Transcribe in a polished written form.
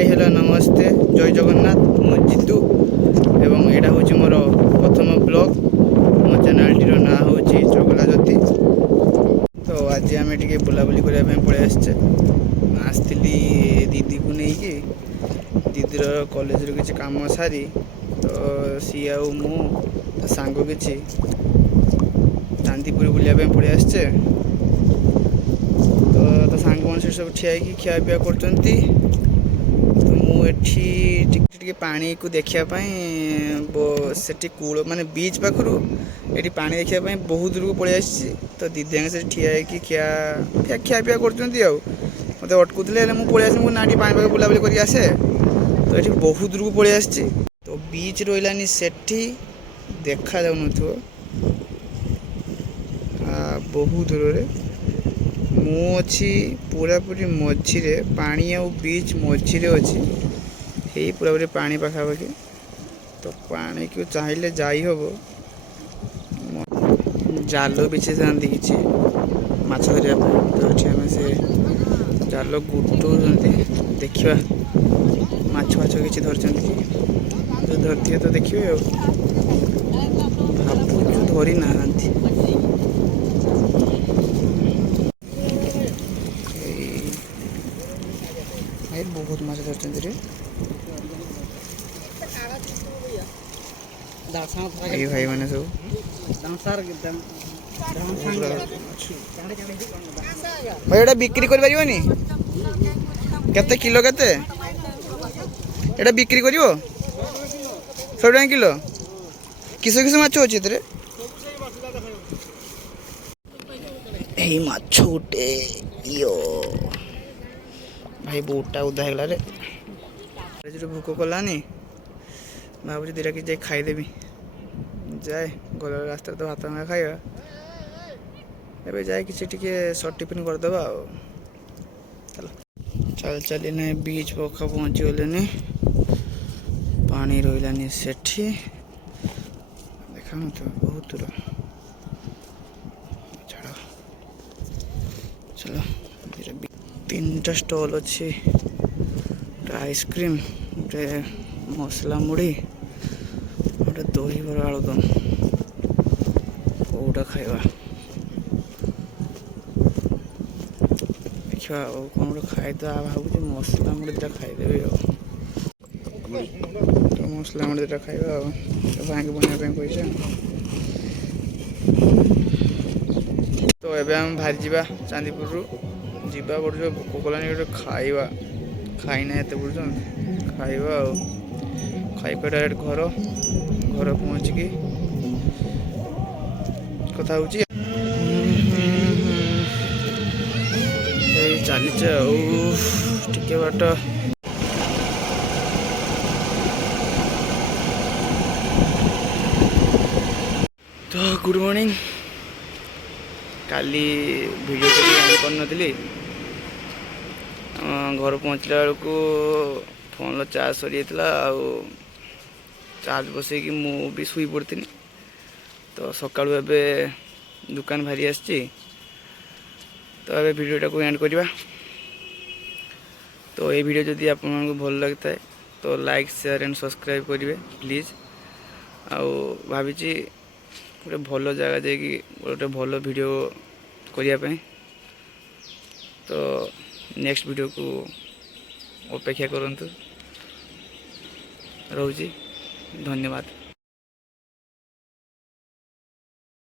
Hi hello नमस्ते जय जगन्नाथ मु जितू एवं एटा हूँ मोर प्रथम ब्लॉग मो चैनल ना हूँ चगला ज्योति। तो आज आम टे बुलाबुली करने पलि आसती दीदी को लेकिन दीदीर कॉलेज किसी कम सारी तो सी मु सांग कि चांदीपुर बुलाया पलि आसचे। तो सांग मन से सब ठिया खियापिया कर मुझे पानी को देखापी से कूल माने बीच पाखु ये पानी देखापी बहुत दूर को पलि आसी। तो दीदी से ठिया खिया खियापिया कर मत अटकुले मुझे पलि आस ना पानी पाख बुलाबुली कर आसे। तो ये बहुत दूर को पलि आसी। तो बीच रही सेठी देखा जाऊन बहुत दूर रे मुझी पूरा पूरी मझीरे पानी आ बीच मझीरे अच्छी यही पूरा पूरी पानी पाखापाखि। तो पानी को चाहिए जाई हम जाल बिछे था किसी माछ धरिया। तो ये आम से जाल गुटो देखा माछ माछ कि धरती जो धरती तो देखिए भावु धरी ना बहुत माछ धरती भाई मैंने सब भाई एटा बिक्री कर पारिबनी केते किलो केते एटा बिक्री करिवो 100 टका किलो किस किस माछ अछि एतरे एही माछ उठे यो भाई बोटा उदा हेगला रे जो भूक कलानी भावुँ दीटा कि खाईदेवी जाए गला रास्ता तो भात ना खाइबा एबे जाए किसी टिके सर्ट टिफिन करदेबा चल चल चली ना बीच पखा पहुँची गले पानी रही सेठी देखा न तो बहुत दूर छाड़ चलो 3टा स्टॉल अच्छी आइसक्रीम गोटे मसला मुड़ी गोटे दही बरा आलुदम कौटा खाइबा देखा कौन गोटे खाईद भावुँ मसला मुड़ी दुटा खाईदेवी तो मसला मुड़ी दुटा खाइबा भाई बनवाई पैसा। तो एबे हम बाहरी जावा चांदीपुर जीवा पड़ो भोक कलानी गोटे खाइबा खाईना एत बुझुन खाइबा खाइबा डायरेक्ट घर घर पहुँचिकी कथा हूँ चली टे बाट तो गुड मॉर्निंग काली वीडियो कर घर पहुँचला बेलू फोन चार्ज सरी जाता चार्ज बसैकी मु भी शुई पड़ी। तो सकाळु एबे दुकान बाहरी आसी तो ये वीडियोटा को एंड करवा। तो ये वीडियो जदि आप भल लगता है तो लाइक शेयर एंड सब्सक्राइब करेंगे प्लीज। आउ भावी गोटे भल जगह जाकि गोटे भल वीडियो करने तो नेक्स्ट वीडियो को अपेक्षा करंतु। रोजी धन्यवाद।